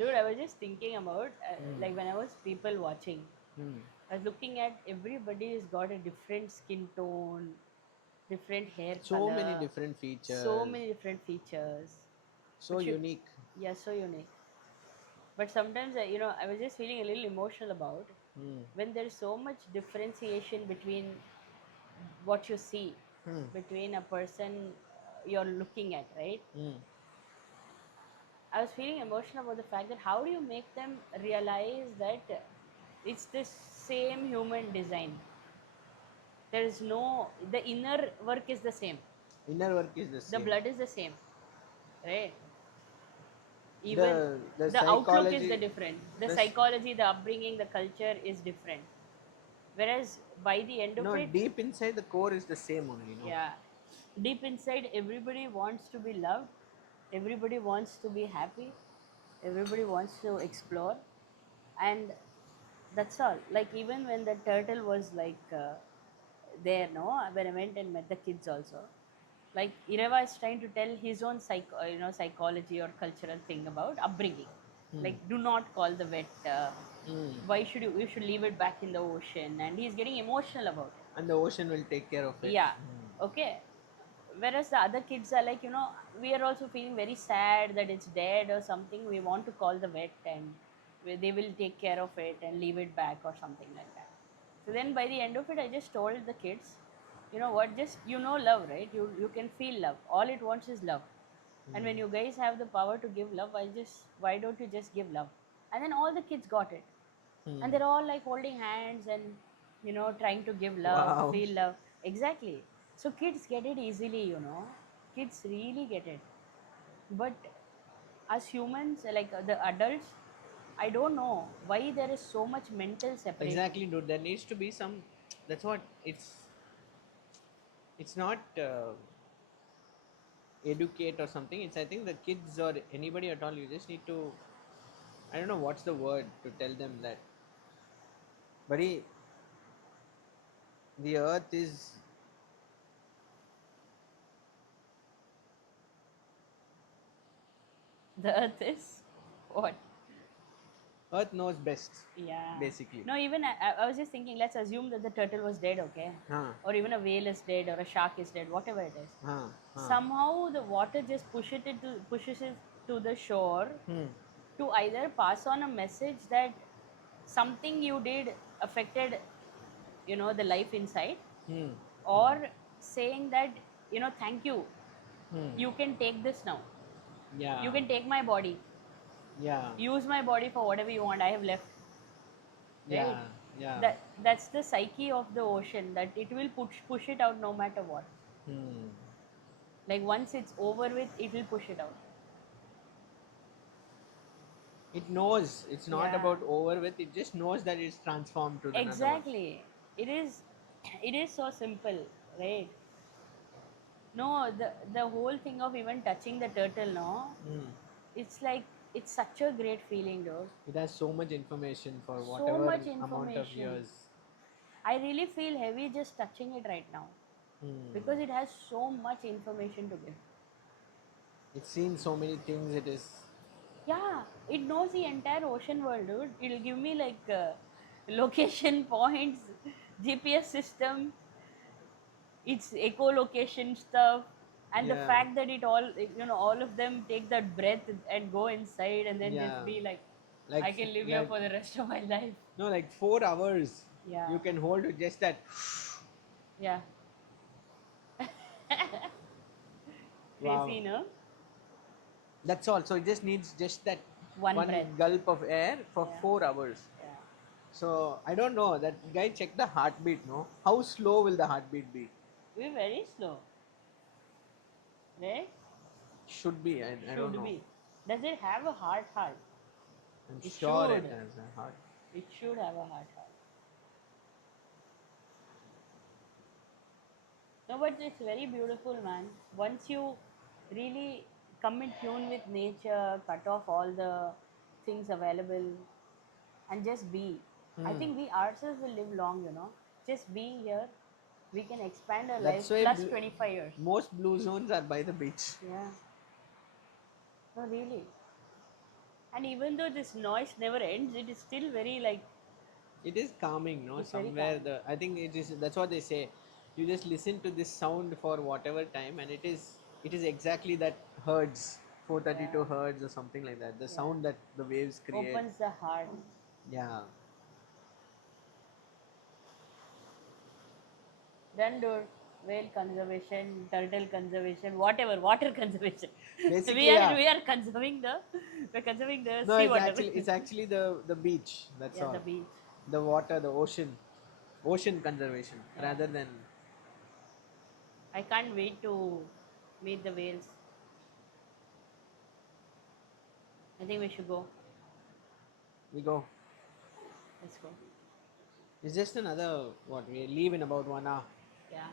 Dude, I was just thinking about Hmm. like when I was people watching, Hmm. I was looking at everybody's got a different skin tone, different hair So many color, different so features, many different features. so But you, unique. yeah, so unique. But sometimes, I was just feeling a little emotional about Hmm. when there's so much differentiation between what you see, Hmm. between a person you're looking at, right? Hmm. I was feeling emotional about the fact that how do you make them realize that it's the same human design? There is no, the inner work is the same, Inner work is the the same. blood is the same, right? Even The the outlook is the psychology, different, the this psychology, the upbringing, the culture is different. Whereas by the end of no, it, deep inside the core is the same only. No. yeah, deep inside, everybody wants to be loved, everybody wants to be happy, everybody wants to explore, and that's all. Like even when the turtle was like there, no, when I went and met the kids also, like Ireva is trying to tell his own psychology or cultural thing about upbringing. Hmm. Like, do not call the vet. Hmm. Why should you? You should leave it back in the ocean. And he's getting emotional about it. And the ocean will take care of it. Yeah. Hmm. Okay. Whereas the other kids are like, we are also feeling very sad that it's dead or something. We want to call the vet and they will take care of it and leave it back or something like that. So then by the end of it, I just told the kids, you know what, just, love, right? You can feel love. All it wants is love. And when Hmm. you guys have the power to give love, why don't you just give love? And then all the kids got it, and Hmm. they're all like holding hands and trying to give love, Wow. feel love. Exactly. So kids get it easily, kids really get it. But as humans, like the adults, I don't know why there is so much mental separation. Exactly, dude. There needs to be some. That's what it's not educate or something. It's I think the kids or anybody at all. You just need to. I don't know what's the word to tell them that. Buddy, the earth is The earth is what? earth knows best, Yeah. basically. No, even I was just thinking, let's assume that the turtle was dead, okay? Huh. Or even a whale is dead or a shark is dead, whatever it is. Huh. Huh. Somehow the water just pushes it to the shore Hmm. to either pass on a message that something you did affected, the life inside, Hmm. Hmm. or saying that, thank you, Hmm. you can take this now. You Yeah. can take my body, Yeah. use my body for whatever you want. I have left, right? Yeah. Yeah. That's the psyche of the ocean, that it will push it out no matter what. Hmm. Like once it's over with, it will push it out. It knows it's not Yeah, about over with. It just knows that it's transformed to the another one. exactly. It is. It is so simple, right? No, the whole thing of even touching the turtle, no, Hmm. it's like it's such a great feeling, dude. It has so much information for So much whatever amount of information. years. I really feel heavy just touching it right now Hmm. because it has so much information to give. It's seen so many things. It is. Yeah, it knows the entire ocean world, dude. It'll give me like location points, GPS system, its echolocation stuff, and the Yeah. fact that all of them take that breath and go inside and then just Yeah. be like, Like I can live here like for the rest of my life. no, like 4 hours. You Yeah, can hold with just that. yeah. Crazy, Wow. no? That's all. So it just needs just that One breath. one gulp of air for Yeah, 4 hours. yeah. So I don't know. That guy checked the heartbeat. No, how slow will the heartbeat be? We're very slow, right? Should be. I don't Should know. be. Does it have a heart? I'm It sure it should. has a heart. It should have a heart. No, but it's very beautiful, man. Once you really come in tune with nature, cut off all the things available, and just be. I Hmm. think we ourselves will live long. Just being here, we can expand our That's lives why plus 25 years. most blue zones are by the beach. Yeah. No, really. And even though this noise never ends, it is still very like It is calming, no? it's very Somewhere calming. the I think it is that's what they say. You just listen to this sound for whatever time, and it is exactly that hertz, Yeah, 432 hertz or something like that. The yeah. sound that the waves create. Opens the heart. Yeah. Then do whale conservation, turtle conservation, whatever, water conservation. we Basically, are yeah. we are conserving the we're conserving the No, sea it's water. actually it's actually the beach. That's Yeah, the all. beach. The water, the ocean conservation Yeah. rather than I can't wait to meet the whales. I think we should go. we go. Let's go. It's just another what we leave in about 1 hour. Yeah.